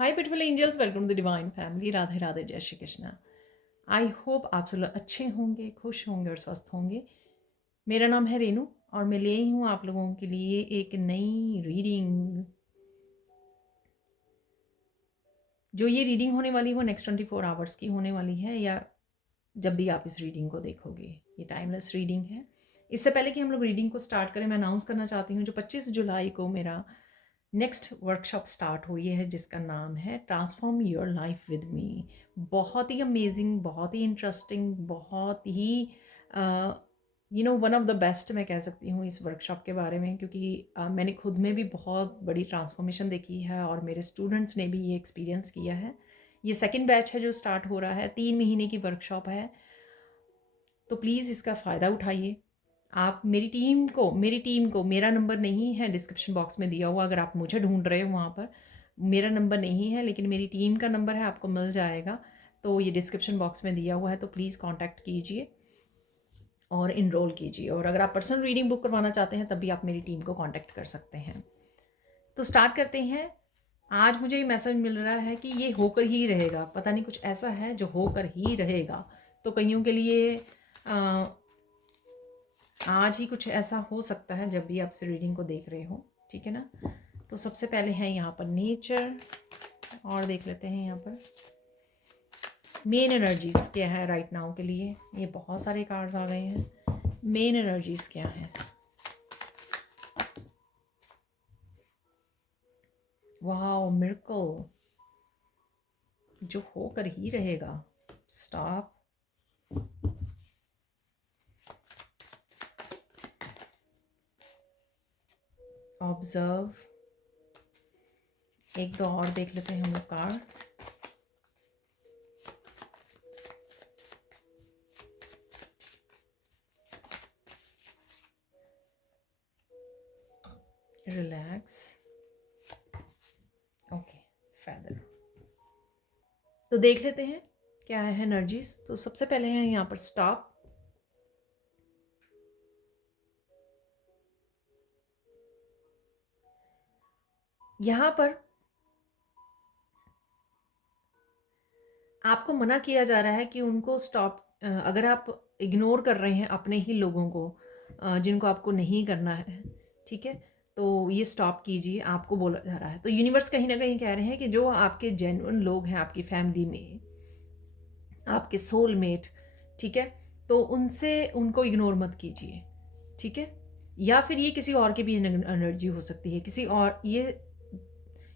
Hi beautiful angels, welcome to the divine family. Radhe Radhe, जय Shri Krishna. I hope आप सब लोग अच्छे होंगे, खुश होंगे और स्वस्थ होंगे। मेरा नाम है रेनू और मैं ले आई हूँ आप लोगों के लिए एक नई रीडिंग। जो ये रीडिंग होने वाली वो नेक्स्ट 24 आवर्स की होने वाली है, या जब भी आप इस रीडिंग को देखोगे। ये टाइमलेस रीडिंग है। इससे पहले कि हम लोग रीडिंग को स्टार्ट करें, मैं अनाउंस करना चाहती हूँ जो 25 जुलाई को मेरा नेक्स्ट वर्कशॉप स्टार्ट हो रही है, जिसका नाम है transform your life with me. बहुत ही अमेजिंग, बहुत ही इंटरेस्टिंग, बहुत ही वन ऑफ द बेस्ट मैं कह सकती हूँ इस वर्कशॉप के बारे में, क्योंकि मैंने खुद में भी बहुत बड़ी ट्रांसफॉर्मेशन देखी है और मेरे स्टूडेंट्स ने भी ये एक्सपीरियंस किया है। ये सेकेंड बैच है जो स्टार्ट हो रहा है, 3 महीने की वर्कशॉप है। तो प्लीज़ इसका फ़ायदा उठाइए। आप मेरी टीम को मेरा नंबर नहीं है डिस्क्रिप्शन बॉक्स में दिया हुआ, अगर आप मुझे ढूंढ रहे हो वहाँ पर मेरा नंबर नहीं है, लेकिन मेरी टीम का नंबर है, आपको मिल जाएगा। तो ये डिस्क्रिप्शन बॉक्स में दिया हुआ है, तो प्लीज़ कांटेक्ट कीजिए और इनरोल कीजिए। और अगर आप पर्सनल रीडिंग बुक करवाना चाहते हैं तब भी आप मेरी टीम को कांटेक्ट कर सकते हैं। तो स्टार्ट करते हैं। आज मुझे ये मैसेज मिल रहा है कि ये होकर ही रहेगा। पता नहीं, कुछ ऐसा है जो होकर ही रहेगा। तो कईयों के लिए आज ही कुछ ऐसा हो सकता है जब भी आप इस रीडिंग को देख रहे हो, ठीक है ना। तो सबसे पहले है यहाँ पर नेचर, और देख लेते हैं यहाँ पर मेन एनर्जीज क्या है राइट नाउ के लिए। ये बहुत सारे कार्ड्स आ गए हैं। मेन एनर्जीज क्या है? वाओ, मिरेकल, जो होकर ही रहेगा। Stop, observe. एक दो और देख लेते हैं हम लोग कार्ड। Relax, okay, feather. तो देख लेते हैं क्या है एनर्जीज। तो सबसे पहले है यहाँ पर स्टॉप। यहाँ पर आपको मना किया जा रहा है कि उनको स्टॉप, अगर आप इग्नोर कर रहे हैं अपने ही लोगों को जिनको आपको नहीं करना है, ठीक है, तो ये स्टॉप कीजिए, आपको बोला जा रहा है। तो यूनिवर्स कहीं ना कहीं कह रहे हैं कि जो आपके जेन्युइन लोग हैं आपकी फैमिली में, आपके सोलमेट, ठीक है, तो उनको इग्नोर मत कीजिए, ठीक है। या फिर ये किसी और की भी एनर्जी हो सकती है, किसी और, ये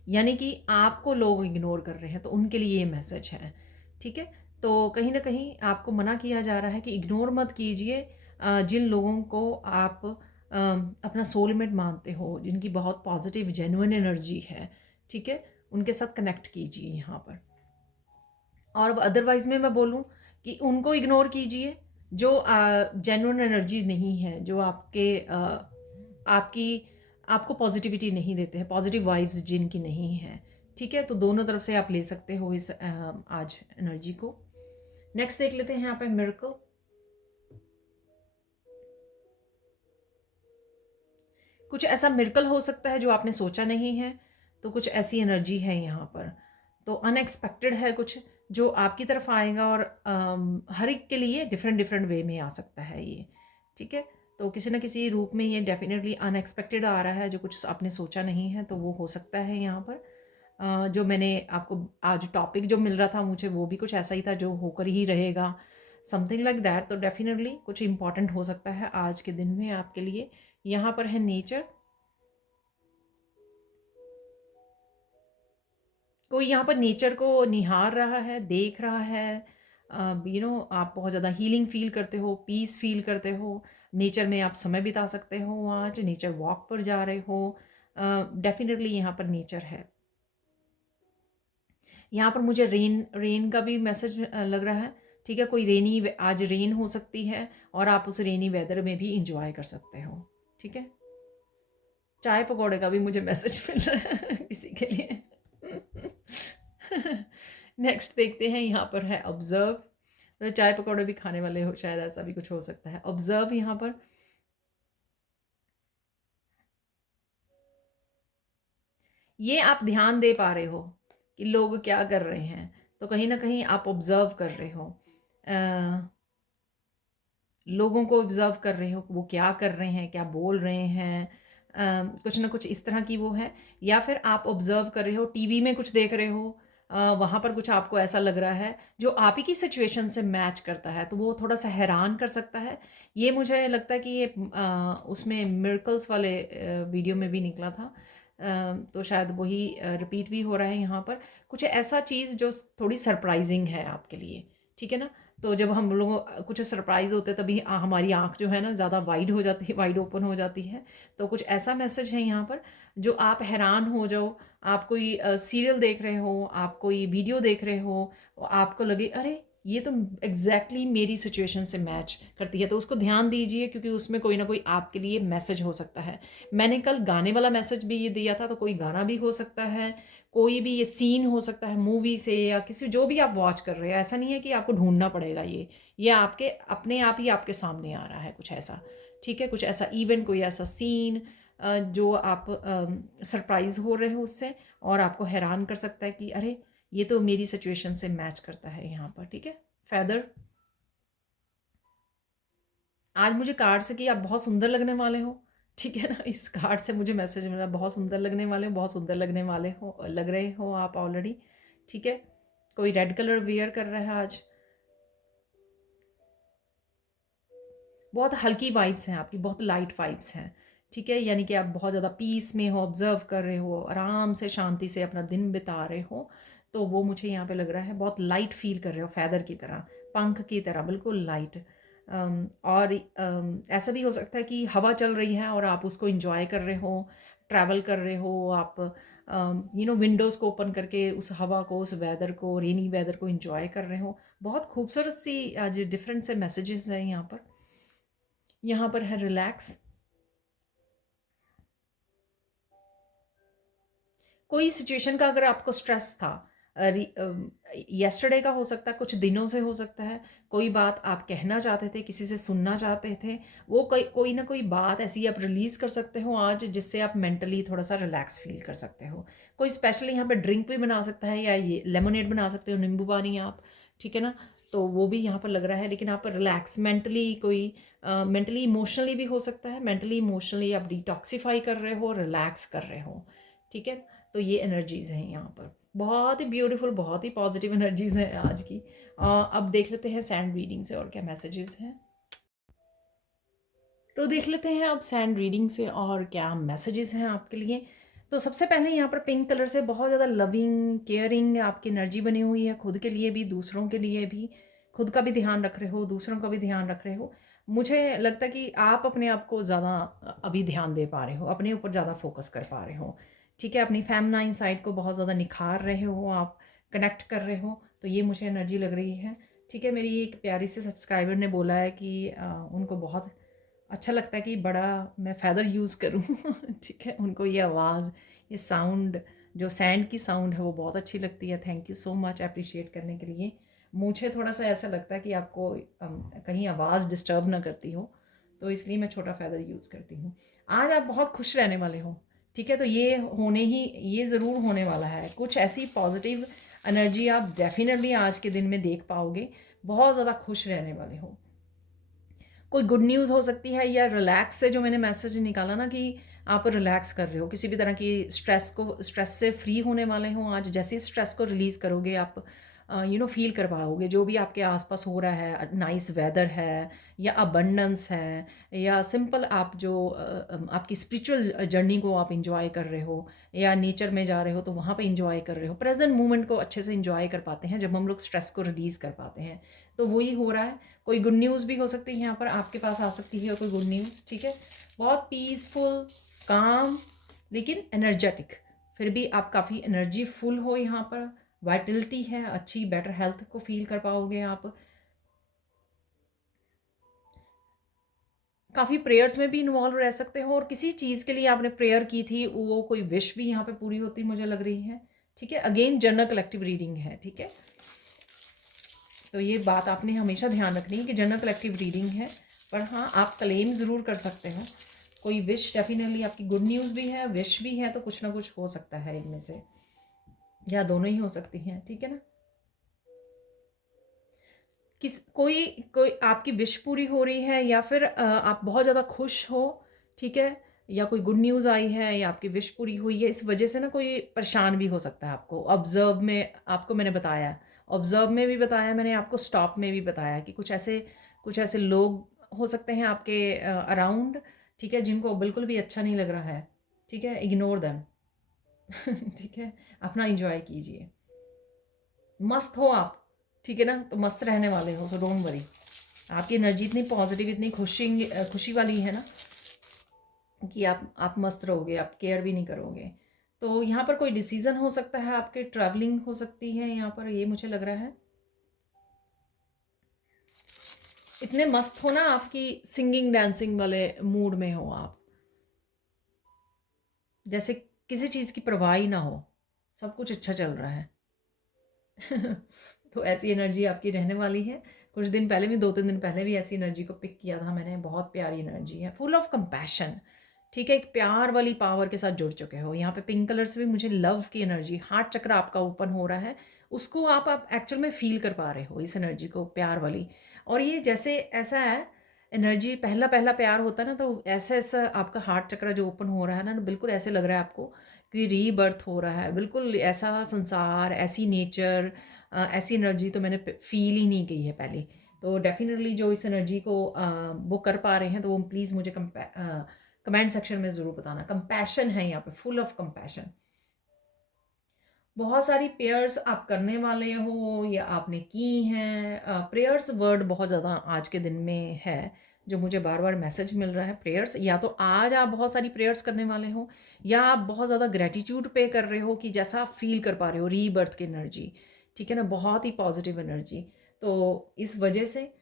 यानी कि आपको लोग इग्नोर कर रहे हैं, तो उनके लिए ये मैसेज है, ठीक है। तो कहीं ना कहीं आपको मना किया जा रहा है कि इग्नोर मत कीजिए जिन लोगों को आप अपना सोलमेट मानते हो, जिनकी बहुत पॉजिटिव जेन्युइन एनर्जी है, ठीक है, उनके साथ कनेक्ट कीजिए यहाँ पर। और अब अदरवाइज में मैं बोलूँ कि उनको इग्नोर कीजिए जो जेन्युइन एनर्जीज नहीं है, जो आपकी आपको पॉजिटिविटी नहीं देते हैं, पॉजिटिव वाइब्स जिनकी नहीं है, ठीक है। तो दोनों तरफ से आप ले सकते हो इस आज एनर्जी को। नेक्स्ट देख लेते हैं यहाँ पे मिरेकल। कुछ ऐसा मिरेकल हो सकता है जो आपने सोचा नहीं है, तो कुछ ऐसी एनर्जी है यहाँ पर। तो अनएक्सपेक्टेड है कुछ जो आपकी तरफ आएगा, और हर एक के लिए डिफरेंट डिफरेंट वे में आ सकता है ये, ठीक है। तो किसी न किसी रूप में ये डेफिनेटली अनएक्सपेक्टेड आ रहा है, जो कुछ आपने सोचा नहीं है, तो वो हो सकता है यहाँ पर। जो मैंने आपको आज टॉपिक जो मिल रहा था मुझे, वो भी कुछ ऐसा ही था जो होकर ही रहेगा, समथिंग लाइक दैट। तो डेफिनेटली कुछ इंपॉर्टेंट हो सकता है आज के दिन में आपके लिए। यहाँ पर है नेचर। कोई यहाँ पर नेचर को निहार रहा है, देख रहा है। आप बहुत ज़्यादा हीलिंग फील करते हो, पीस फील करते हो, नेचर में आप समय बिता सकते हो। आज नेचर वॉक पर जा रहे हो, डेफिनेटली यहाँ पर नेचर है। यहाँ पर मुझे रेन रेन का भी मैसेज लग रहा है, ठीक है। कोई रेनी, आज रेन हो सकती है और आप उस रेनी वेदर में भी इंजॉय कर सकते हो, ठीक है। चाय पकौड़े का भी मुझे मैसेज मिल रहा है किसी के लिए। नेक्स्ट देखते हैं, यहाँ पर है ऑब्जर्व। तो चाय पकौड़े भी खाने वाले हो, शायद ऐसा भी कुछ हो सकता है। ऑब्जर्व यहाँ पर ये आप ध्यान दे पा रहे हो, कि लोग क्या कर रहे हैं, तो कहीं ना कहीं आप ऑब्ज़र्व कर रहे हो, लोगों को ऑब्ज़र्व कर रहे हो, वो क्या कर रहे हैं, क्या बोल रहे हैं, कुछ ना कुछ इस तरह की वो है। या फिर आप ऑब्ज़र्व कर रहे हो, टीवी में कुछ देख रहे हो, वहाँ पर कुछ आपको ऐसा लग रहा है जो आप ही की सिचुएशन से मैच करता है, तो वो थोड़ा सा हैरान कर सकता है। ये मुझे लगता है कि ये उसमें मिरेकल्स वाले वीडियो में भी निकला था। तो शायद वही रिपीट भी हो रहा है यहाँ पर। कुछ ऐसा चीज़ जो थोड़ी सरप्राइजिंग है आपके लिए, ठीक है ना। तो जब हम लोगों कुछ सरप्राइज़ होते हैं तभी हमारी आँख जो है ना ज़्यादा वाइड हो जाती है, वाइड ओपन हो जाती है। तो कुछ ऐसा मैसेज है यहाँ पर जो आप हैरान हो जाओ, आप कोई सीरियल देख रहे हो, आप कोई वीडियो देख रहे हो, और आपको लगे अरे ये तो एग्जैक्टली मेरी सिचुएशन से मैच करती है, तो उसको ध्यान दीजिए क्योंकि उसमें कोई ना कोई आपके लिए मैसेज हो सकता है। मैंने कल गाने वाला मैसेज भी ये दिया था, तो कोई गाना भी हो सकता है, कोई भी ये सीन हो सकता है मूवी से या किसी जो भी आप वॉच कर रहे हो। ऐसा नहीं है कि आपको ढूंढना पड़ेगा, ये आपके अपने आप ही आपके सामने आ रहा है कुछ ऐसा, ठीक है। कुछ ऐसा इवेंट, कोई ऐसा सीन जो आप सरप्राइज हो रहे हो उससे, और आपको हैरान कर सकता है कि अरे ये तो मेरी सिचुएशन से मैच करता है यहाँ पर, ठीक है। फेदर, आज मुझे कार्ड से कि आप बहुत सुंदर लगने वाले हो, ठीक है ना। इस कार्ड से मुझे मैसेज मिला, बहुत सुंदर लगने वाले हो, बहुत सुंदर लगने वाले हो, लग रहे हो आप ऑलरेडी, ठीक है। कोई रेड कलर वेयर कर रहा है आज। बहुत हल्की वाइब्स हैं आपकी, बहुत लाइट वाइब्स हैं, ठीक है। यानी कि आप बहुत ज़्यादा पीस में हो, ऑब्जर्व कर रहे हो, आराम से शांति से अपना दिन बिता रहे हो, तो वो मुझे यहाँ पे लग रहा है। बहुत लाइट फील कर रहे हो, फैदर की तरह, पंख की तरह, बिल्कुल लाइट। और ऐसा भी हो सकता है कि हवा चल रही है और आप उसको इंजॉय कर रहे हो, ट्रैवल कर रहे हो आप, विंडोज़ को ओपन करके उस हवा को, उस वेदर को, रेनी वेदर को इंजॉय कर रहे हो। बहुत खूबसूरत सी आज डिफरेंट से मैसेजेस हैं यहाँ पर। यहाँ पर है रिलैक्स। कोई सिचुएशन का अगर आपको स्ट्रेस था, यस्टरडे का हो सकता है, कुछ दिनों से हो सकता है, कोई बात आप कहना चाहते थे, किसी से सुनना चाहते थे, वो कोई कोई ना कोई बात ऐसी आप रिलीज़ कर सकते हो आज, जिससे आप मेंटली थोड़ा सा रिलैक्स फील कर सकते हो। कोई स्पेशली यहाँ पे ड्रिंक भी बना सकता है, या ये लेमनेड बना सकते हो, नींबू पानी आप, ठीक है ना। तो वो भी यहाँ पर लग रहा है, लेकिन आप रिलैक्स मेंटली, कोई मेंटली इमोशनली भी हो सकता है। मेंटली इमोशनली आप डिटॉक्सीफाई कर रहे हो, रिलैक्स कर रहे हो, ठीक है। तो ये एनर्जीज़ हैं यहाँ पर, बहुत ही ब्यूटीफुल, बहुत ही पॉजिटिव एनर्जीज़ हैं आज की। अब देख लेते हैं सैंड रीडिंग से और क्या मैसेजेस हैं। तो देख लेते हैं अब सैंड रीडिंग से और क्या मैसेजेस हैं आपके लिए। तो सबसे पहले यहाँ पर पिंक कलर से बहुत ज़्यादा लविंग, केयरिंग आपकी एनर्जी बनी हुई है, खुद के लिए भी, दूसरों के लिए भी। खुद का भी ध्यान रख रहे हो, दूसरों का भी ध्यान रख रहे हो। मुझे लगता है कि आप अपने आप को ज़्यादा अभी ध्यान दे पा रहे हो, अपने ऊपर ज़्यादा फोकस कर पा रहे हो, ठीक है। अपनी फेमिनाइन साइड को बहुत ज़्यादा निखार रहे हो आप, कनेक्ट कर रहे हो, तो ये मुझे एनर्जी लग रही है, ठीक है। मेरी एक प्यारी सी सब्सक्राइबर ने बोला है कि उनको बहुत अच्छा लगता है कि बड़ा मैं फ़ेदर यूज़ करूँ ठीक है। उनको ये आवाज़, ये साउंड, जो सैंड की साउंड है वो बहुत अच्छी लगती है। Thank you so much appreciate करने के लिए। मुझे थोड़ा सा ऐसा लगता है कि आपको कहीं आवाज़ डिस्टर्ब ना करती हो, तो इसलिए मैं छोटा फ़ेदर यूज़ करती हूँ। आज आप बहुत खुश रहने वाले हो, ठीक है। तो ये ज़रूर होने वाला है, कुछ ऐसी पॉजिटिव एनर्जी आप डेफिनेटली आज के दिन में देख पाओगे। बहुत ज़्यादा खुश रहने वाले हो, कोई गुड न्यूज़ हो सकती है, या रिलैक्स से जो मैंने मैसेज निकाला ना कि आप रिलैक्स कर रहे हो, किसी भी तरह की स्ट्रेस से फ्री होने वाले हो आज। जैसे ही स्ट्रेस को रिलीज़ करोगे आप, फील कर पाओगे जो भी आपके आसपास हो रहा है, नाइस वेदर है, या अबंडेंस है, या सिंपल आप जो आपकी स्पिरिचुअल जर्नी को आप इंजॉय कर रहे हो, या नेचर में जा रहे हो तो वहाँ पे इंजॉय कर रहे हो। प्रेजेंट मोमेंट को अच्छे से इंजॉय कर पाते हैं जब हम लोग स्ट्रेस को रिलीज़ कर पाते हैं, तो वही हो रहा है। कोई गुड न्यूज़ भी हो सकती है यहाँ पर, आपके पास आ सकती है कोई गुड न्यूज़, ठीक है। बहुत पीसफुल, काम, लेकिन एनर्जेटिक, फिर भी आप काफ़ी एनर्जी फुल हो यहाँ पर। वाइटलिटी है अच्छी, बेटर हेल्थ को फील कर पाओगे आप। काफ़ी प्रेयर्स में भी इन्वॉल्व रह सकते हो, और किसी चीज़ के लिए आपने प्रेयर की थी वो कोई विश भी यहाँ पे पूरी होती मुझे लग रही है, ठीक है। अगेन जनरल कलेक्टिव रीडिंग है, ठीक है। तो ये बात आपने हमेशा ध्यान रखनी है कि जनरल कलेक्टिव रीडिंग है, पर हाँ आप क्लेम ज़रूर कर सकते हो। कोई विश डेफिनेटली आपकी, गुड न्यूज़ भी है, विश भी है, तो कुछ ना कुछ हो सकता है इनमें से। या दोनों ही हो सकती हैं, ठीक है ना। कोई कोई आपकी विश पूरी हो रही है, या फिर आप बहुत ज़्यादा खुश हो, ठीक है, या कोई गुड न्यूज़ आई है, या आपकी विश पूरी हुई है, इस वजह से ना कोई परेशान भी हो सकता है आपको। ऑब्ज़र्व में आपको मैंने बताया, ऑब्ज़र्व में भी बताया मैंने आपको, स्टॉप में भी बताया कि कुछ ऐसे लोग हो सकते हैं आपके अराउंड, ठीक है, जिनको बिल्कुल भी अच्छा नहीं लग रहा है, ठीक है, इग्नोर देम। ठीक है, अपना इंजॉय कीजिए, मस्त हो आप, ठीक है ना, तो मस्त रहने वाले हो, सो डोंट वरी। आपकी एनर्जी इतनी पॉजिटिव, इतनी खुशी वाली है ना कि आप मस्त रहोगे, आप केयर भी नहीं करोगे। तो यहाँ पर कोई डिसीज़न हो सकता है आपके, ट्रैवलिंग हो सकती है यहाँ पर, ये मुझे लग रहा है। इतने मस्त हो ना, आपकी सिंगिंग डांसिंग वाले मूड में हो आप, जैसे किसी चीज़ की परवाह ही ना हो, सब कुछ अच्छा चल रहा है। तो ऐसी एनर्जी आपकी रहने वाली है। कुछ दिन पहले भी, 2-3 दिन पहले भी ऐसी एनर्जी को पिक किया था मैंने, बहुत प्यारी एनर्जी है, फुल ऑफ कंपैशन, ठीक है, एक प्यार वाली पावर के साथ जुड़ चुके हो। यहाँ पे पिंक कलर से भी मुझे लव की एनर्जी, हार्ट चक्र आपका ओपन हो रहा है, उसको आप एक्चुअल में फील कर पा रहे हो, इस एनर्जी को, प्यार वाली। और ये जैसे ऐसा है, एनर्जी पहला पहला प्यार होता है ना, तो ऐसा ऐसा आपका हार्ट चक्र जो ओपन हो रहा है ना, बिल्कुल ऐसे लग रहा है आपको कि रीबर्थ हो रहा है, बिल्कुल ऐसा संसार, ऐसी नेचर, ऐसी एनर्जी तो मैंने फील ही नहीं की है पहले। तो डेफिनेटली जो इस एनर्जी को वो कर पा रहे हैं, तो वो प्लीज़ मुझे कमेंट सेक्शन में ज़रूर बताना। कंपैशन है यहाँ पे, फुल ऑफ कंपैशन। बहुत सारी प्रेयर्स आप करने वाले हो या आपने की हैं। प्रेयर्स वर्ड बहुत ज़्यादा आज के दिन में है, जो मुझे बार बार मैसेज मिल रहा है। प्रेयर्स, या तो आज आप बहुत सारी प्रेयर्स करने वाले हो, या आप बहुत ज़्यादा ग्रेटिट्यूड पे कर रहे हो कि जैसा आप फील कर पा रहे हो, रीबर्थ की एनर्जी, ठीक है ना, बहुत ही पॉजिटिव एनर्जी। तो इस वजह से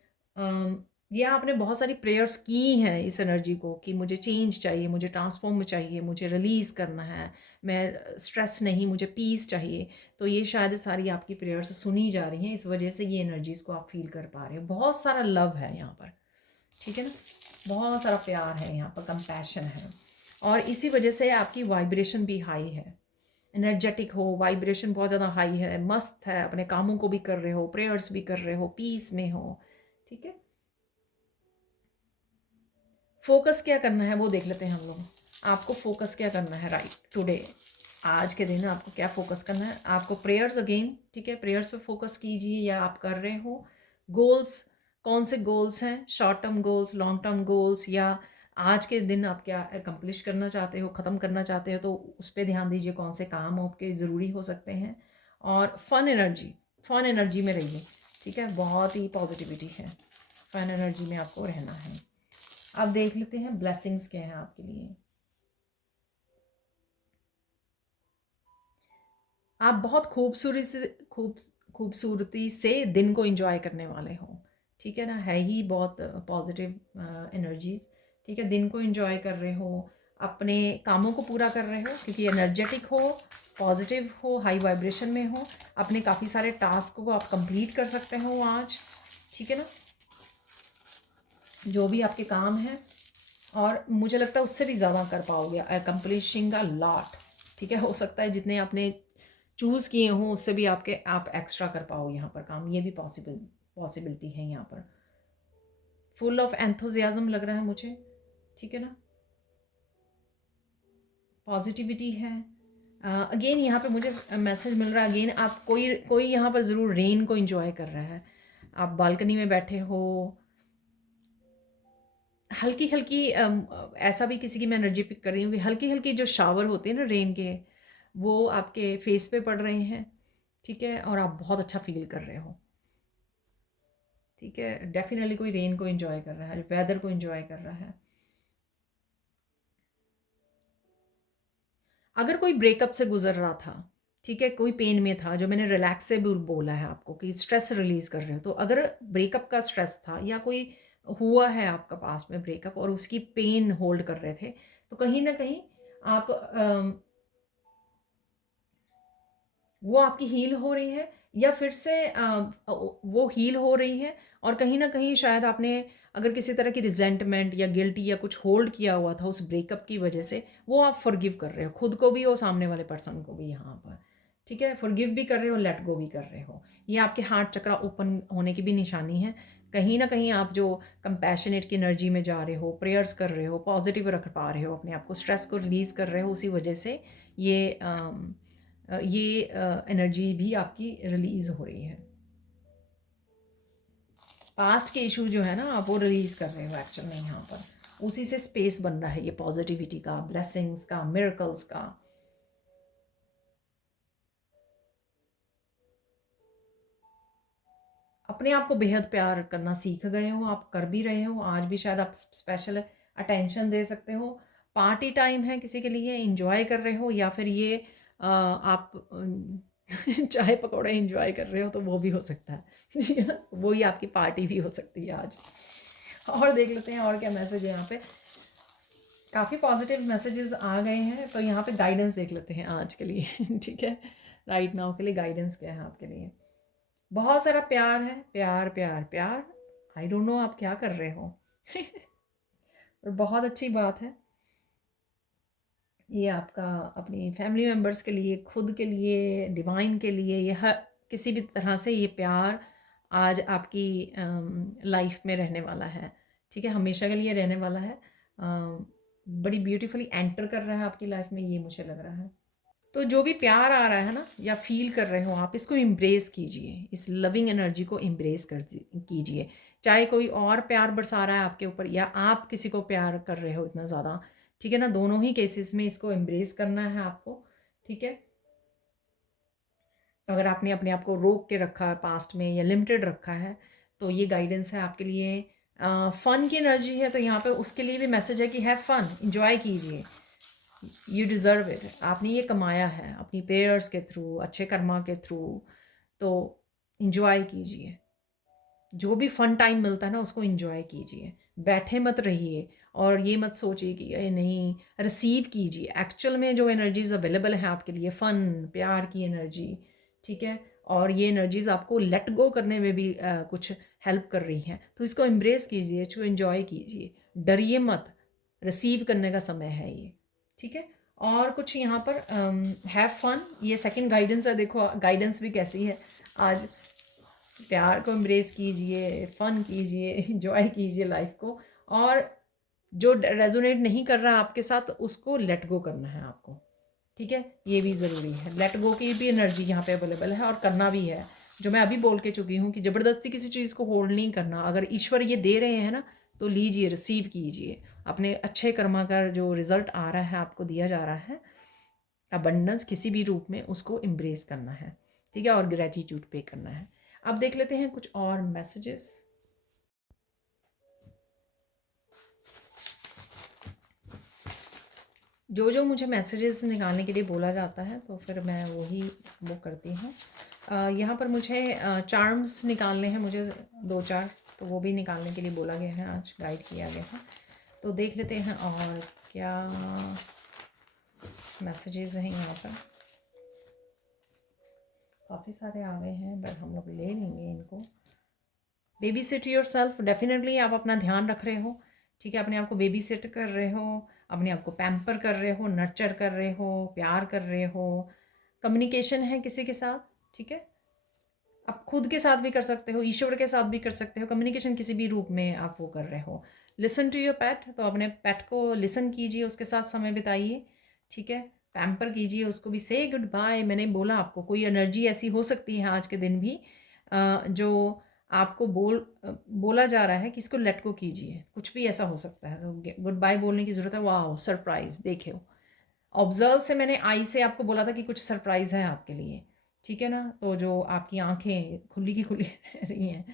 या आपने बहुत सारी प्रेयर्स की हैं इस एनर्जी को कि मुझे चेंज चाहिए, मुझे ट्रांसफॉर्म चाहिए, मुझे रिलीज़ करना है, मैं स्ट्रेस नहीं, मुझे पीस चाहिए। तो ये शायद सारी आपकी प्रेयर्स सुनी जा रही हैं, इस वजह से ये एनर्जीज़ को आप फील कर पा रहे हो। बहुत सारा लव है यहाँ पर, ठीक है ना, बहुत सारा प्यार है यहाँ पर, कंपैशन है, और इसी वजह से आपकी वाइब्रेशन भी हाई है, एनर्जेटिक हो, वाइब्रेशन बहुत ज़्यादा हाई है, मस्त है, अपने कामों को भी कर रहे हो, प्रेयर्स भी कर रहे हो, पीस में हो, ठीक है। फोकस क्या करना है वो देख लेते हैं हम लोग। आपको फोकस क्या करना है राइट टुडे, आज के दिन आपको क्या फोकस करना है। आपको प्रेयर्स अगेन, ठीक है, प्रेयर्स पे फोकस कीजिए, या आप कर रहे हो गोल्स, कौन से गोल्स हैं, short term goals, long term goals, या आज के दिन आप क्या अकम्प्लिश करना चाहते हो, ख़त्म करना चाहते हो, तो उस पर ध्यान दीजिए, कौन से काम आपके ज़रूरी हो सकते हैं। और फन एनर्जी में रहिए, ठीक है, बहुत ही पॉजिटिविटी है, फन एनर्जी में आपको रहना है। अब देख लेते हैं ब्लेसिंग्स क्या हैं आपके लिए। आप बहुत खूबसूरती से दिन को एंजॉय करने वाले हो, ठीक है ना, है ही बहुत पॉजिटिव एनर्जीज, ठीक है, दिन को एंजॉय कर रहे हो, अपने कामों को पूरा कर रहे हो, क्योंकि एनर्जेटिक हो, पॉजिटिव हो, हाई वाइब्रेशन में हो, अपने काफ़ी सारे टास्क को आप कंप्लीट कर सकते हो आज, ठीक है ना, जो भी आपके काम हैं, और मुझे लगता है उससे भी ज़्यादा कर पाओगे, अकम्पलिशिंग अ लॉट, ठीक है, हो सकता है जितने आपने चूज़ किए हों उससे भी आप एक्स्ट्रा कर पाओ यहाँ पर काम, ये भी पॉसिबिलिटी है यहाँ पर। फुल ऑफ एंथुजियाज्म लग रहा है मुझे, ठीक है ना, पॉजिटिविटी है। अगेन यहाँ पे मुझे मैसेज मिल रहा है, अगेन आप कोई कोई यहाँ पर ज़रूर रेन को एंजॉय कर रहा है, आप बालकनी में बैठे हो, हल्की हल्की ऐसा भी किसी की मैं एनर्जी पिक कर रही हूँ कि हल्की हल्की जो शावर होते हैं ना रेन के, वो आपके फेस पे पड़ रहे हैं, ठीक है, और आप बहुत अच्छा फील कर रहे हो, ठीक है, डेफिनेटली कोई रेन को एंजॉय कर रहा है, वेदर को एंजॉय कर रहा है। अगर कोई ब्रेकअप से गुजर रहा था, ठीक है, कोई पेन में था, जो मैंने रिलैक्स से भी बोला है आपको कि स्ट्रेस रिलीज़ कर रहे हो, तो अगर ब्रेकअप का स्ट्रेस था, या कोई हुआ है आपका पास में ब्रेकअप और उसकी पेन होल्ड कर रहे थे, तो कहीं ना कहीं आप वो आपकी हील हो रही है, या फिर से वो हील हो रही है, और कहीं ना कहीं शायद आपने अगर किसी तरह की रिजेंटमेंट या गिल्टी या कुछ होल्ड किया हुआ था उस ब्रेकअप की वजह से, वो आप फॉरगिव कर रहे हो, खुद को भी और सामने वाले पर्सन को भी यहाँ पर, ठीक है, फॉरगिव भी कर रहे हो, लेट गो भी कर रहे हो। ये आपके हार्ट चक्रा ओपन होने की भी निशानी है। कहीं ना कहीं आप जो कंपैशनेट की एनर्जी में जा रहे हो, प्रेयर्स कर रहे हो, पॉजिटिव रख पा रहे हो अपने आप को, स्ट्रेस को रिलीज़ कर रहे हो, उसी वजह से ये एनर्जी भी आपकी रिलीज़ हो रही है। पास्ट के इशू जो है ना, आप वो रिलीज़ कर रहे हो एक्चुअल में यहाँ पर, उसी से स्पेस बन रहा है ये पॉजिटिविटी का, ब्लेसिंग्स का, मिरेकल्स का। अपने आप को बेहद प्यार करना सीख गए हो, आप कर भी रहे हो, आज भी शायद आप स्पेशल अटेंशन दे सकते हो। पार्टी टाइम है किसी के लिए, इंजॉय कर रहे हो, या फिर ये आप चाय पकौड़े इंजॉय कर रहे हो, तो वो भी हो सकता है। ठीक है ना, वो ही आपकी पार्टी भी हो सकती है आज। और देख लेते हैं और क्या मैसेज है यहाँ पे। काफ़ी पॉजिटिव मैसेजेस आ गए हैं, तो यहाँ पे गाइडेंस देख लेते हैं आज के लिए। ठीक है, राइट नाउ के लिए गाइडेंस क्या है आपके लिए। बहुत सारा प्यार है, प्यार प्यार प्यार। आई डोंट नो आप क्या कर रहे हो। और बहुत अच्छी बात है ये आपका, अपनी फैमिली मेम्बर्स के लिए, खुद के लिए, डिवाइन के लिए, ये हर किसी भी तरह से ये प्यार आज आपकी लाइफ में रहने वाला है। ठीक है, हमेशा के लिए रहने वाला है। बड़ी ब्यूटीफुली एंटर कर रहा है आपकी लाइफ में, ये मुझे लग रहा है। तो जो भी प्यार आ रहा है ना, या फील कर रहे हो आप, इसको इम्ब्रेस कीजिए, इस लविंग एनर्जी को इम्ब्रेस कर कीजिए। चाहे कोई और प्यार बरसा रहा है आपके ऊपर, या आप किसी को प्यार कर रहे हो इतना ज़्यादा, ठीक है ना, दोनों ही केसेस में इसको इम्ब्रेस करना है आपको। ठीक है, अगर आपने अपने आप को रोक के रखा है पास्ट में, या लिमिटेड रखा है, तो ये गाइडेंस है आपके लिए। फ़न की एनर्जी है, तो यहाँ पे उसके लिए भी मैसेज है कि हैव फन, इंजॉय कीजिए, यू डिज़र्व इट। आपने ये कमाया है अपनी प्रेयर्स के थ्रू, अच्छे कर्मा के थ्रू, तो इंजॉय कीजिए। जो भी फ़न टाइम मिलता है ना, उसको इंजॉय कीजिए। बैठे मत रहिए और ये मत सोचिए कि ये नहीं, रिसीव कीजिए एक्चुअल में जो एनर्जीज़ अवेलेबल हैं आपके लिए, फ़न, प्यार की एनर्जी। ठीक है, और ये एनर्जीज़ आपको लेट गो करने में भी कुछ हेल्प कर रही हैं, तो इसको एम्ब्रेस कीजिए, इसको इन्जॉय कीजिए, डरिए मत। रिसीव करने का समय है ये। ठीक है, और कुछ यहाँ पर हैव फन, ये सेकंड गाइडेंस है। देखो गाइडेंस भी कैसी है आज। प्यार को एम्ब्रेस कीजिए, फन कीजिए, इंजॉय कीजिए लाइफ को, और जो रेजोनेट नहीं कर रहा आपके साथ, उसको लेट गो करना है आपको। ठीक है, ये भी ज़रूरी है। लेट गो की भी एनर्जी यहाँ पे अवेलेबल है, और करना भी है, जो मैं अभी बोल के चुकी हूँ कि ज़बरदस्ती किसी चीज़ को होल्ड नहीं करना। अगर ईश्वर ये दे रहे हैं ना, तो लीजिए, रिसीव कीजिए। अपने अच्छे कर्मा का जो रिजल्ट आ रहा है, आपको दिया जा रहा है अबंडेंस किसी भी रूप में, उसको एम्ब्रेस करना है। ठीक है, और ग्रेटिट्यूड पे करना है। अब देख लेते हैं कुछ और मैसेजेस। जो जो मुझे मैसेजेस निकालने के लिए बोला जाता है, तो फिर मैं वही वो करती हूँ। यहाँ पर मुझे चार्म्स निकालने हैं, मुझे 2-4, तो वो भी निकालने के लिए बोला गया है, आज गाइड किया गया है। तो देख लेते हैं और क्या मैसेजेस हैं यहाँ पर। काफ़ी सारे आ गए हैं, बट हम लोग ले लेंगे इनको। Baby sit yourself, definitely आप अपना ध्यान रख रहे हो। ठीक है, अपने आप को बेबी सिट कर रहे हो, अपने आप को पैम्पर कर रहे हो, नर्चर कर रहे हो, प्यार कर रहे हो। कम्युनिकेशन है किसी के साथ। ठीक है, आप खुद के साथ भी कर सकते हो, ईश्वर के साथ भी कर सकते हो। कम्युनिकेशन किसी भी रूप में आप वो कर रहे हो। लिसन टू योर पेट, तो अपने पेट को लिसन कीजिए, उसके साथ समय बिताइए। ठीक है, पैम्पर कीजिए उसको भी। से गुड बाय, मैंने बोला आपको कोई एनर्जी ऐसी हो सकती है आज के दिन भी, जो आपको बोला जा रहा है कि इसको लेट गो कीजिए, कुछ भी ऐसा हो सकता है। तो गुड बाय बोलने की ज़रूरत है। वाह, सरप्राइज देखो। ऑब्जर्व से मैंने आई से आपको बोला था कि कुछ सरप्राइज़ है आपके लिए। ठीक है ना, तो जो आपकी आंखें खुली की खुली रह रही हैं,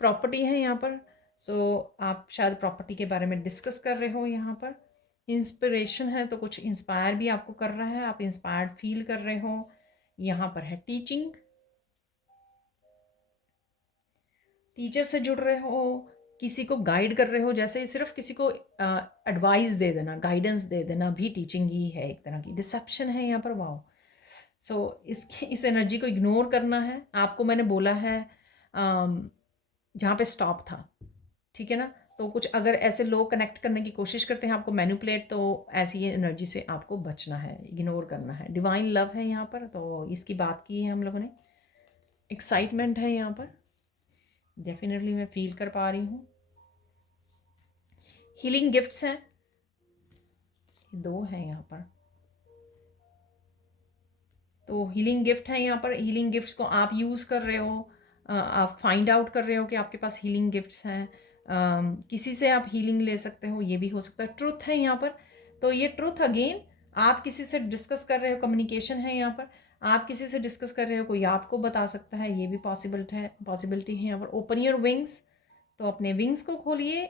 प्रॉपर्टी है यहाँ पर। सो आप शायद प्रॉपर्टी के बारे में डिस्कस कर रहे हो यहाँ पर। इंस्पिरेशन है, तो कुछ इंस्पायर भी आपको कर रहा है, आप इंस्पायर्ड फील कर रहे हो। यहाँ पर है टीचिंग, टीचर से जुड़ रहे हो, किसी को गाइड कर रहे हो, जैसे सिर्फ किसी को एडवाइस दे देना, गाइडेंस दे देना भी टीचिंग ही है एक तरह की। डिसेप्शन है यहाँ पर। वाओ, सो इस एनर्जी को इग्नोर करना है आपको। मैंने बोला है जहाँ पे स्टॉप था, ठीक है ना, तो कुछ अगर ऐसे लोग कनेक्ट करने की कोशिश करते हैं आपको मैनिपुलेट, तो ऐसी एनर्जी से आपको बचना है, इग्नोर करना है। डिवाइन लव है यहाँ पर, तो इसकी बात की है हम लोगों ने। एक्साइटमेंट है यहाँ पर, डेफिनेटली मैं फील कर पा रही हूँ। हीलिंग गिफ्ट्स हैं, 2 हैं यहाँ पर। तो हीलिंग गिफ्ट है यहाँ पर। हीलिंग गिफ्ट्स को आप यूज़ कर रहे हो, आप फाइंड आउट कर रहे हो कि आपके पास हीलिंग गिफ्ट्स हैं। किसी से आप हीलिंग ले सकते हो, ये भी हो सकता है। ट्रुथ है यहाँ पर, तो ये ट्रुथ अगेन आप किसी से डिस्कस कर रहे हो, कम्युनिकेशन है यहाँ पर। आप किसी से डिस्कस कर रहे हो, कोई आपको बता सकता है, ये भी पॉसिबिलिटी है यहाँ पर। ओपन योर विंग्स, तो अपने विंग्स को खोलिए,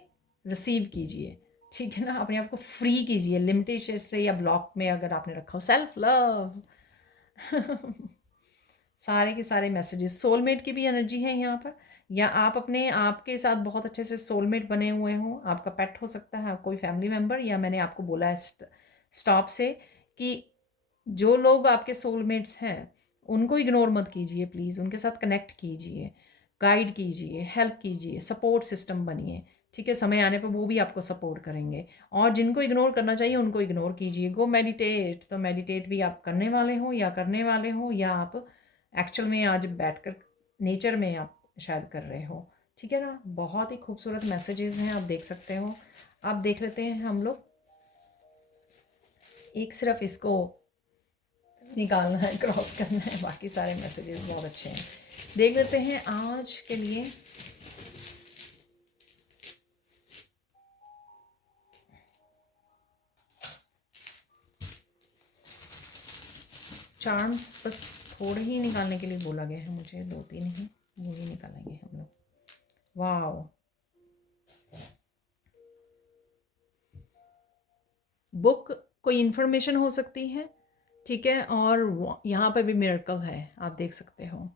रिसीव कीजिए, ठीक है ना। अपने आप को फ्री कीजिए लिमिटेशन से या ब्लॉक में अगर आपने रखा हो। सेल्फ लव सारे के सारे मैसेजेस। सोलमेट की भी एनर्जी है यहाँ पर, या आप अपने आप के साथ बहुत अच्छे से सोलमेट बने हुए हों। आपका पेट हो सकता है, कोई फैमिली मेम्बर, या मैंने आपको बोला है स्टॉप से कि जो लोग आपके सोलमेट्स हैं उनको इग्नोर मत कीजिए प्लीज़। उनके साथ कनेक्ट कीजिए, गाइड कीजिए, हेल्प कीजिए, सपोर्ट सिस्टम बनिए, ठीक है। समय आने पर वो भी आपको सपोर्ट करेंगे। और जिनको इग्नोर करना चाहिए उनको इग्नोर कीजिए। गो मेडिटेट, तो मेडिटेट भी आप करने वाले हो या करने वाले हो, या आप एक्चुअल में आज बैठकर नेचर में आप शायद कर रहे हो, ठीक है ना। बहुत ही खूबसूरत मैसेजेस हैं, आप देख सकते हो। आप देख लेते हैं हम लोग, एक सिर्फ इसको निकालना है, क्रॉस करना है, बाकी सारे मैसेजेस बहुत अच्छे हैं। देख लेते हैं आज के लिए। चार्म्स बस थोड़े ही निकालने के लिए बोला गया है मुझे, 2-3 ही, वो ही निकालेंगे हम लोग। वाओ, बुक कोई इन्फॉर्मेशन हो सकती है, ठीक है। और यहाँ पे भी मिरेकल है, आप देख सकते हो,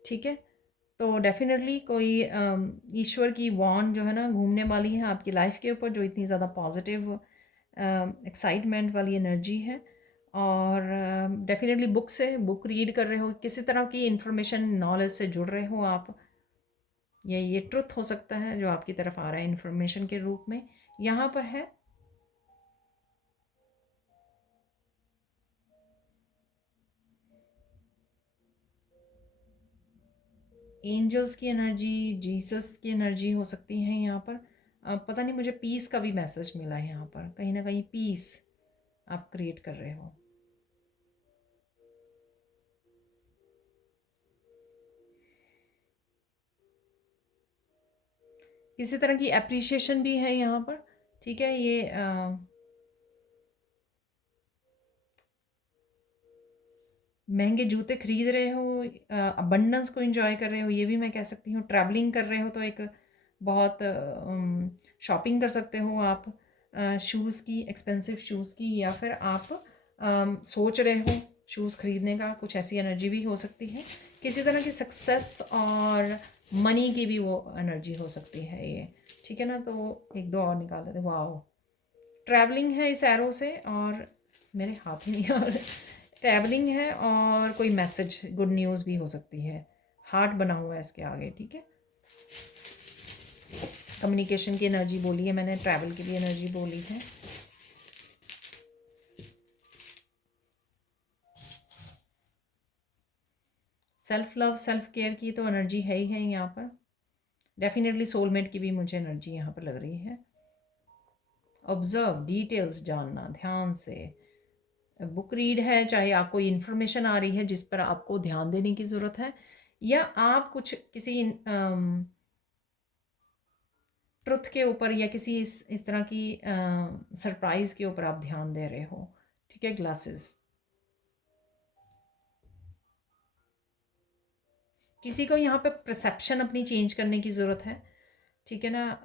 ठीक है। तो डेफिनेटली कोई ईश्वर की वॉन जो है ना घूमने वाली है आपकी लाइफ के ऊपर, जो इतनी ज़्यादा पॉजिटिव एक्साइटमेंट वाली एनर्जी है। और डेफिनेटली बुक रीड कर रहे हो, किसी तरह की इंफॉर्मेशन नॉलेज से जुड़ रहे हो आप, ये ट्रुथ हो सकता है जो आपकी तरफ आ रहा है इंफॉर्मेशन के रूप में। यहाँ पर है एंजल्स की एनर्जी, जीसस की एनर्जी हो सकती है यहाँ पर। पता नहीं, मुझे पीस का भी मैसेज मिला है यहाँ पर, कहीं ना कहीं पीस आप क्रिएट कर रहे हो। किसी तरह की अप्रिसिएशन भी है यहाँ पर, ठीक है। ये महंगे जूते खरीद रहे हो, अबंडेंस को एंजॉय कर रहे हो, ये भी मैं कह सकती हूँ। ट्रैवलिंग कर रहे हो तो एक बहुत शॉपिंग कर सकते हो आप शूज़ की, एक्सपेंसिव शूज़ की, या फिर आप सोच रहे हो शूज़ खरीदने का, कुछ ऐसी एनर्जी भी हो सकती है। किसी तरह की सक्सेस और मनी की भी वो एनर्जी हो सकती है ये, ठीक है ना। तो 1-2 और निकाल लेते। वाओ, ट्रैवलिंग है इस एरो से, और मेरे हाथ में और ट्रैवलिंग है, और कोई मैसेज, गुड न्यूज़ भी हो सकती है। हार्ट बना हुआ है इसके आगे, ठीक है। कम्युनिकेशन की एनर्जी बोली है मैंने, ट्रैवल की भी एनर्जी बोली है। सेल्फ लव, सेल्फ केयर की तो एनर्जी है ही है यहाँ पर। डेफिनेटली सोलमेट की भी मुझे एनर्जी यहाँ पर लग रही है। ऑब्जर्व, डिटेल्स जानना ध्यान से। बुक रीड है, चाहे आपको इन्फॉर्मेशन आ रही है जिस पर आपको ध्यान देने की ज़रूरत है, या आप कुछ किसी ट्रुथ के ऊपर या किसी इस तरह की सरप्राइज़ के ऊपर आप ध्यान दे रहे हो, ठीक है। ग्लासेस, किसी को यहाँ पे परसेप्शन अपनी चेंज करने की ज़रूरत है, ठीक है ना।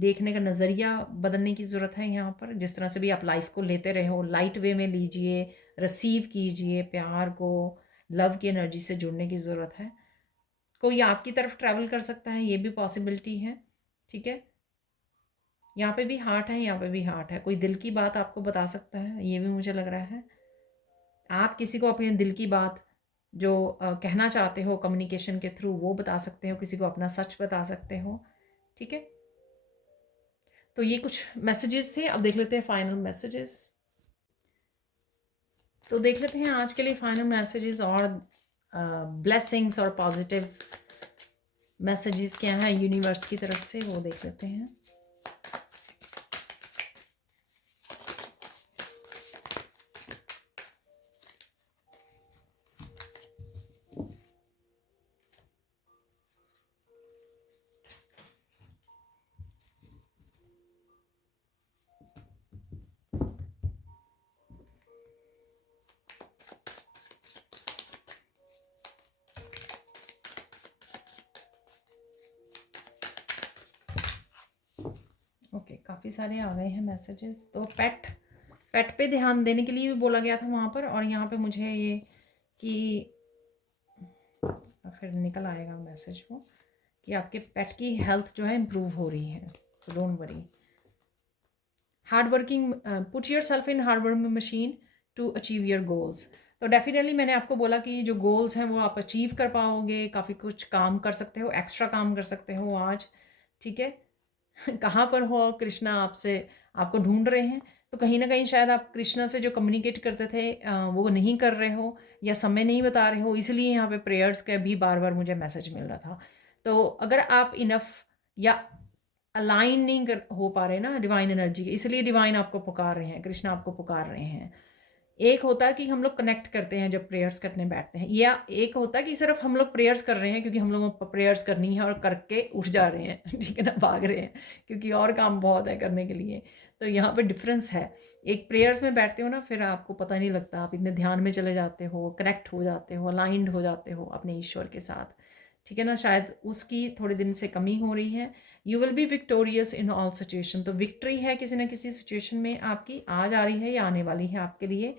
देखने का नज़रिया बदलने की ज़रूरत है यहाँ पर। जिस तरह से भी आप लाइफ को लेते रहे हो, लाइट वे में लीजिए, रिसीव कीजिए प्यार को, लव की एनर्जी से जुड़ने की ज़रूरत है। कोई आपकी तरफ ट्रैवल कर सकता है, ये भी पॉसिबिलिटी है, ठीक है। यहाँ पे भी हार्ट है, यहाँ पे भी हार्ट है। कोई दिल की बात आपको बता सकता है, ये भी मुझे लग रहा है। आप किसी को अपने दिल की बात जो कहना चाहते हो कम्युनिकेशन के थ्रू, वो बता सकते हो, किसी को अपना सच बता सकते हो, ठीक है। तो ये कुछ मैसेजेस थे। अब देख लेते हैं फाइनल मैसेजेस। तो देख लेते हैं आज के लिए फाइनल मैसेजेस और ब्लेसिंग्स और पॉजिटिव मैसेजेस क्या है यूनिवर्स की तरफ से, वो देख लेते हैं। ओके, काफ़ी सारे आ गए हैं मैसेजेस। तो पेट पे ध्यान देने के लिए भी बोला गया था वहाँ पर, और यहाँ पे मुझे ये कि फिर निकल आएगा मैसेज वो कि आपके पेट की हेल्थ जो है इम्प्रूव हो रही है, so don't worry. Hard working, put yourself in hard working machine to achieve your goals. तो डेफिनेटली मैंने आपको बोला कि जो गोल्स हैं वो आप अचीव कर पाओगे, काफ़ी कुछ काम कर सकते हो, एक्स्ट्रा काम कर सकते हो आज, ठीक है। कहाँ पर हो कृष्णा आपको ढूंढ रहे हैं, तो कहीं ना कहीं शायद आप कृष्णा से जो कम्युनिकेट करते थे वो नहीं कर रहे हो या समय नहीं बता रहे हो, इसलिए यहाँ पे प्रेयर्स का भी बार बार मुझे मैसेज मिल रहा था। तो अगर आप इनफ या अलाइन नहीं हो पा रहे ना डिवाइन एनर्जी के, इसलिए डिवाइन आपको पुकार रहे हैं, कृष्णा आपको पुकार रहे हैं। एक होता है कि हम लोग कनेक्ट करते हैं जब प्रेयर्स करने बैठते हैं, या एक होता है कि सिर्फ हम लोग प्रेयर्स कर रहे हैं क्योंकि हम लोगों को प्रेयर्स करनी है और करके उठ जा रहे हैं, ठीक है ना, भाग रहे हैं क्योंकि और काम बहुत है करने के लिए। तो यहाँ पे डिफरेंस है। एक प्रेयर्स में बैठते हो ना, फिर आपको पता नहीं लगता, आप इतने ध्यान में चले जाते हो, कनेक्ट हो जाते हो, अलाइंड हो जाते हो अपने ईश्वर के साथ, ठीक है ना। शायद उसकी थोड़े दिन से कमी हो रही है। You will B victorious in all situation. तो विक्ट्री है किसी न किसी सिचुएशन में आपकी, आज आ रही है या आने वाली है आपके लिए।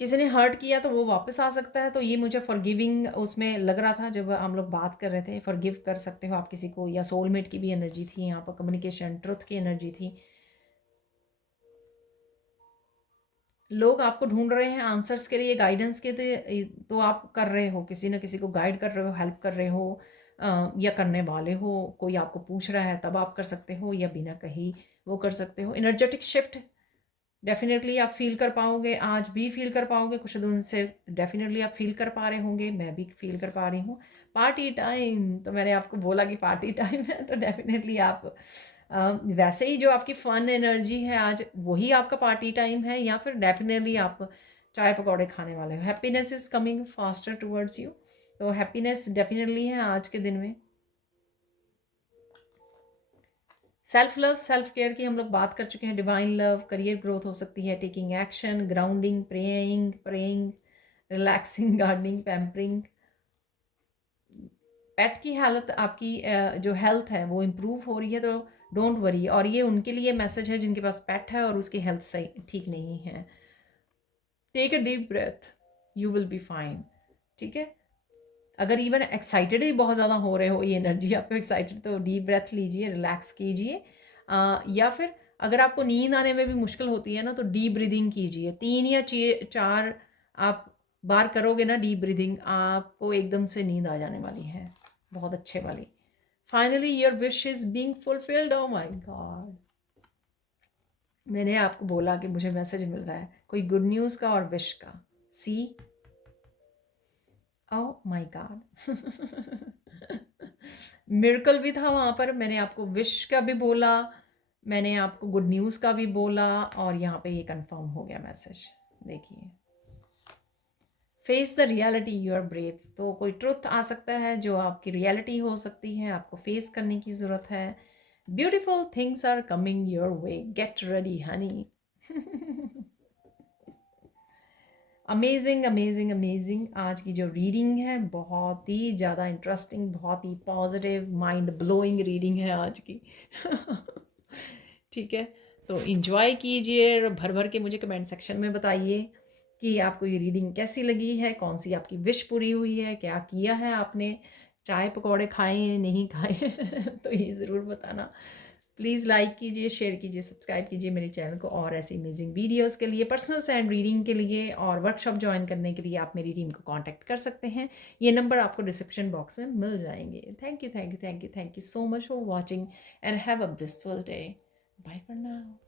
किसी ने हर्ट किया तो वो वापस आ सकता है, तो ये मुझे फॉरगिविंग उसमें लग रहा था जब हम लोग बात कर रहे थे। फॉरगिव कर सकते हो आप किसी को, या सोलमेट की भी एनर्जी थी यहाँ पर, कम्युनिकेशन ट्रुथ की एनर्जी थी। लोग आपको ढूंढ रहे हैं आंसर्स के लिए, गाइडेंस के लिए, तो आप कर रहे हो, किसी न किसी को गाइड कर रहे हो, हेल्प कर रहे हो, या करने वाले हो। कोई आपको पूछ रहा है तब आप कर सकते हो, या बिना कहीं वो कर सकते हो। एनर्जेटिक शिफ्ट डेफिनेटली आप फील कर पाओगे, आज भी फील कर पाओगे, कुछ दिन से डेफिनेटली आप फील कर पा रहे होंगे, मैं भी फील कर पा रही हूँ। पार्टी टाइम, तो मैंने आपको बोला कि पार्टी टाइम है, तो डेफिनेटली आप वैसे ही जो आपकी फ़न एनर्जी है आज, वही आपका पार्टी टाइम है, या फिर डेफिनेटली आप चाय पकौड़े खाने वाले हो। Happiness is coming faster towards you. तो हैप्पीनेस डेफिनेटली है आज के दिन में। सेल्फ लव, सेल्फ केयर की हम लोग बात कर चुके हैं। डिवाइन लव, करियर ग्रोथ हो सकती है, taking action, grounding, praying, relaxing, gardening, pampering. पेट की हालत आपकी जो हेल्थ है वो इम्प्रूव हो रही है, तो डोंट वरी। और ये उनके लिए मैसेज है जिनके पास पेट है और उसकी हेल्थ सही ठीक नहीं है। Take a deep breath, you will be fine, ठीक है। अगर इवन एक्साइटेड ही बहुत ज़्यादा हो रहे हो, ये एनर्जी आपको एक्साइटेड, तो डीप ब्रेथ लीजिए, रिलैक्स कीजिए। या फिर अगर आपको नींद आने में भी मुश्किल होती है ना, तो डीप ब्रीदिंग कीजिए। 3 या 4 आप बार करोगे ना डीप ब्रीदिंग, आपको एकदम से नींद आ जाने वाली है, बहुत अच्छे वाली। Finally your wish is being fulfilled. Oh my God, मैंने आपको बोला कि मुझे मैसेज मिल रहा है कोई गुड न्यूज़ का और विश का। सी, ओह माय गॉड, मिरेकल भी था वहाँ पर। मैंने आपको विश का भी बोला, मैंने आपको गुड न्यूज़ का भी बोला, और यहाँ पे ये कंफर्म हो गया मैसेज। देखिए, face the reality, you are brave. तो कोई ट्रुथ आ सकता है जो आपकी रियलिटी हो सकती है, आपको फेस करने की ज़रूरत है। Beautiful things are coming your way, get ready honey. Amazing amazing amazing. आज की जो रीडिंग है बहुत ही ज़्यादा इंटरेस्टिंग, बहुत ही पॉजिटिव, माइंड ब्लोइंग रीडिंग है आज की। ठीक है, तो इन्जॉय कीजिए, भर भर के मुझे कमेंट सेक्शन में बताइए कि आपको ये रीडिंग कैसी लगी है, कौन सी आपकी विश पूरी हुई है, क्या किया है आपने, चाय पकौड़े खाए हैं नहीं खाए हैं, तो ये ज़रूर बताना। प्लीज़ लाइक कीजिए, शेयर कीजिए, सब्सक्राइब कीजिए मेरे चैनल को, और ऐसी अमेजिंग वीडियोस के लिए, पर्सनल साइन रीडिंग के लिए और वर्कशॉप ज्वाइन करने के लिए आप मेरी टीम को कांटेक्ट कर सकते हैं। ये नंबर आपको डिस्क्रिप्शन बॉक्स में मिल जाएंगे। Thank you, thank you, thank you, thank you so much for watching and have a blissful day. Bye for now.